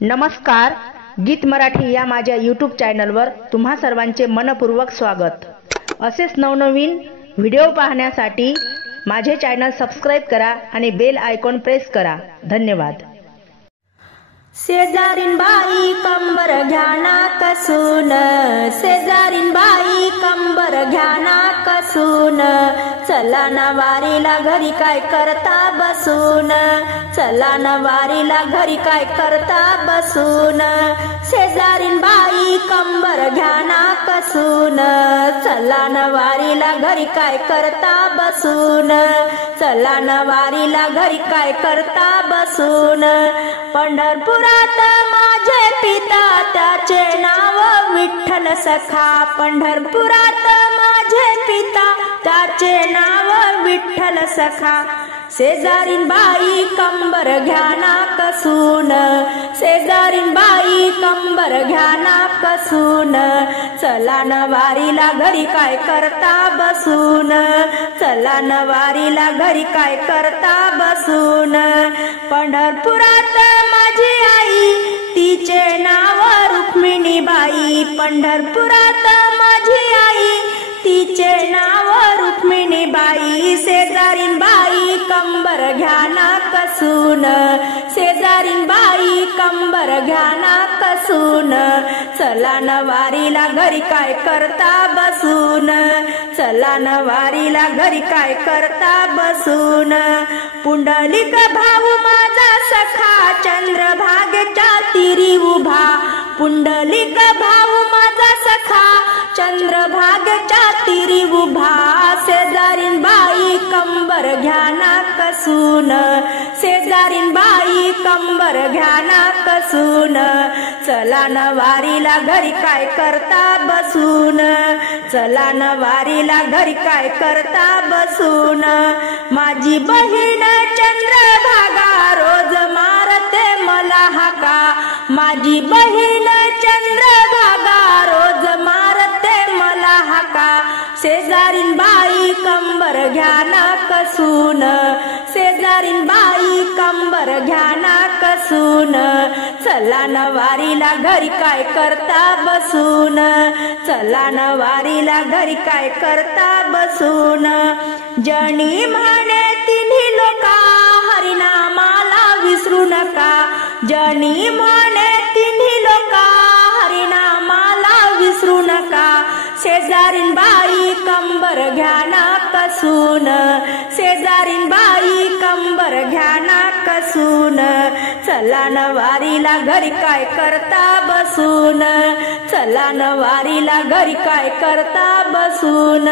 नमस्कार, गीत मराठी या माझ्या यूट्यूब चॅनलवर तुम्हा सर्वांचे मनपूर्वक स्वागत। असेच नवनवीन व्हिडिओ पाहण्यासाठी माझे चॅनल सबस्क्राइब करा आणि बेल आयकॉन प्रेस करा। धन्यवाद। शेजारीन बाई कंबर घ्याना कसून, शेजारीन बाई कंबर घ्याना कसून, चला ना वारीला घरी काय करता बसून, चला ना वारीला घरी काय करता बसून, शेजारीन बाई कंबर घ्याना कसून, चला ना वारीला घरी काय करता बसून, चला ना वारीला घरी काय करता बसून, पंढरपुरात माझे पिता त्याचे नाव विठ्ठल सखा, पंढरपुरात माझे पिता त्याचे नाव विठ्ठल सखा, शेजारीन बाई कंबर घ्याना कसून, शेजारीन बाई कंबर घ्याना कसून, चला न वारीला घरी काय करता बसून, चला न वारीला घरी काय करता बसून, पंढरपुरात माझी आई तिचे नाव रुक्मिणी बाई, पंढरपुरात माझी आई तिचे नाव रुक्मिणी बाई, शेजारीन बाई कंबर घ्याना कसून, शेजारीन बाई कंबर घ्याना कसून, चला न वारीला घरी काय करता बसून, चला न वारीला घरी काय करता बसून, पुंडलिक भाऊ माझा सखा चंद्रभागेच्या तीरी उभा, पुंडलिक भाऊ माझा सखा चंद्रभागेच्या तीरी उभा, शेजारीन बाई कंबर घ्याना कसून, शेजारीन बाई कंबर घ्याना कसून, चला न वारीला घरी काय करता बसून, चला न वारीला घरी काय करता बसून, माझी बहीण चंद्रभागा रोज मारते मला हाका, माझी बहीण चंद्रभागा रोज मारते मला हाका, शेजारीन बाई कंबर घ्याना कसून, शेजारीन बाई कंबर घ्याना कसून, चला न वारीला घरी काय करता बसून, चला न वारीला घरी काय करता बसून, जणी म्हणे तिन्ही लोका हरिनामाला विसरू नका, जणी म्हणे तिन्ही लोका हरिनामाला विसरू नका, शेजारीन बाई कंबर घ्याना कसून, शेजारीन बाई कंबर घ्याना कसून, चला न वारीला घरी काय करता बसून, चला न वारीला घरी काय करता बसून।